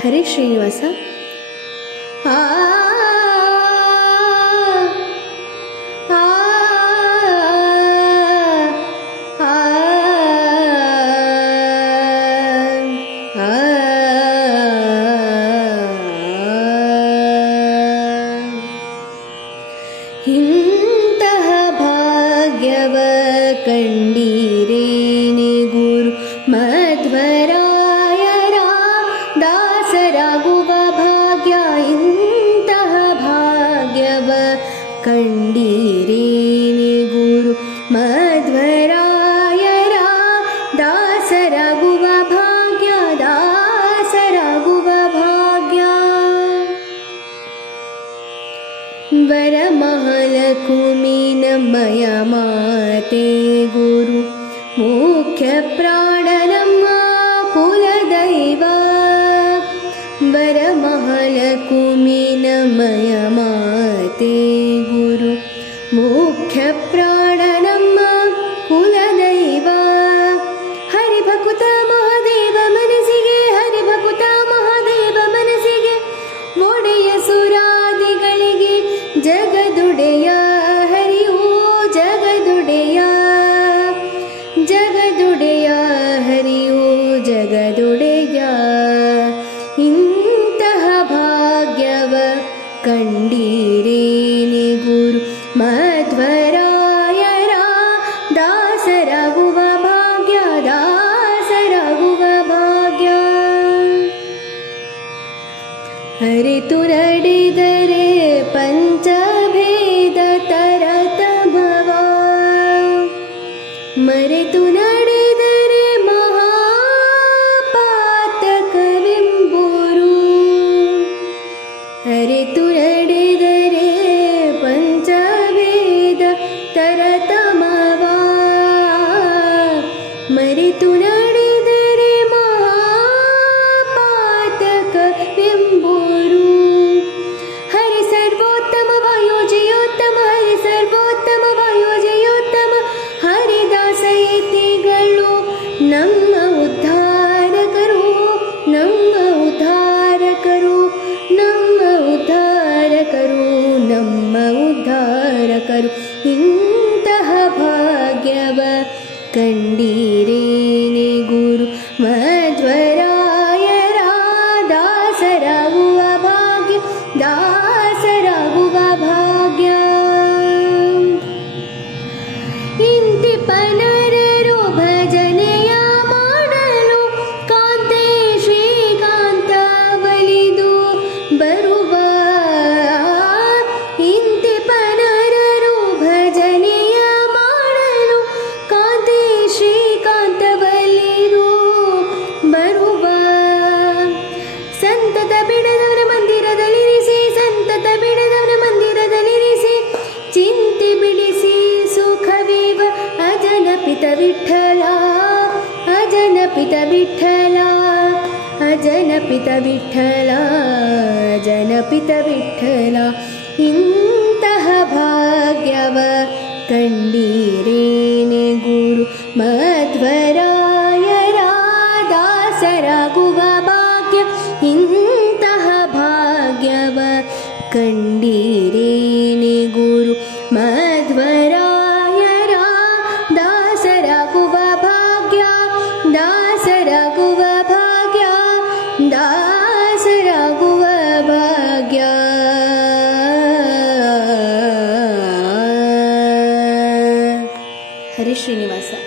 ಹರೇ ಶ್ರೀನಿವಾಸ ಆ ಆ ಆ ಇಂತಹ ಭಾಗ್ಯವ ಕಂಡೀರೇನೆ ण्डीरेणी गुरु मध्वराय मध्वरायरा दासरभुव भाग्या दासरभुवभाग्या वरमहलकुमिन मय माते गुरु मुख्यप्राणनं कुलदैवा। वरमहलकुमिन मय माते मुख्यप्रा मध्वरायरा दास रघु वा भाग्या दासरघु भाग्य हरितुरडि दरे पञ्चभेद रत भवा। मरितु ಮರೆತು ನಡೆದರೆ ಮಹಾಪಾತಕವೆಂಬುರು ಹರಿ ಸರ್ವೋತ್ತಮ ವಾಯೋಜಯೋತ್ತಮ ಹರಿ ಸರ್ವೋತ್ತಮ ವಾಯೋಜಯೋತ್ತಮ ಹರಿದಾಸಯತಿಗಳು, ನಮ್ಮ ಉದ್ಧಾರಕರು ನಮ್ಮ ಉದ್ಧಾರಕರು ನಮ್ಮ ಉದ್ಧಾರಕರು ನಮ್ಮ ಉದ್ಧಾರಕರು. ಇನ್ನು கண்டீரேனே குரு ம जनपितविठला जनपितविठला इन्तः भाग्यव कण्डीरेण गुरु मध्वराय रास रघुवभाग्य इन्द हरी श्रीनिवासा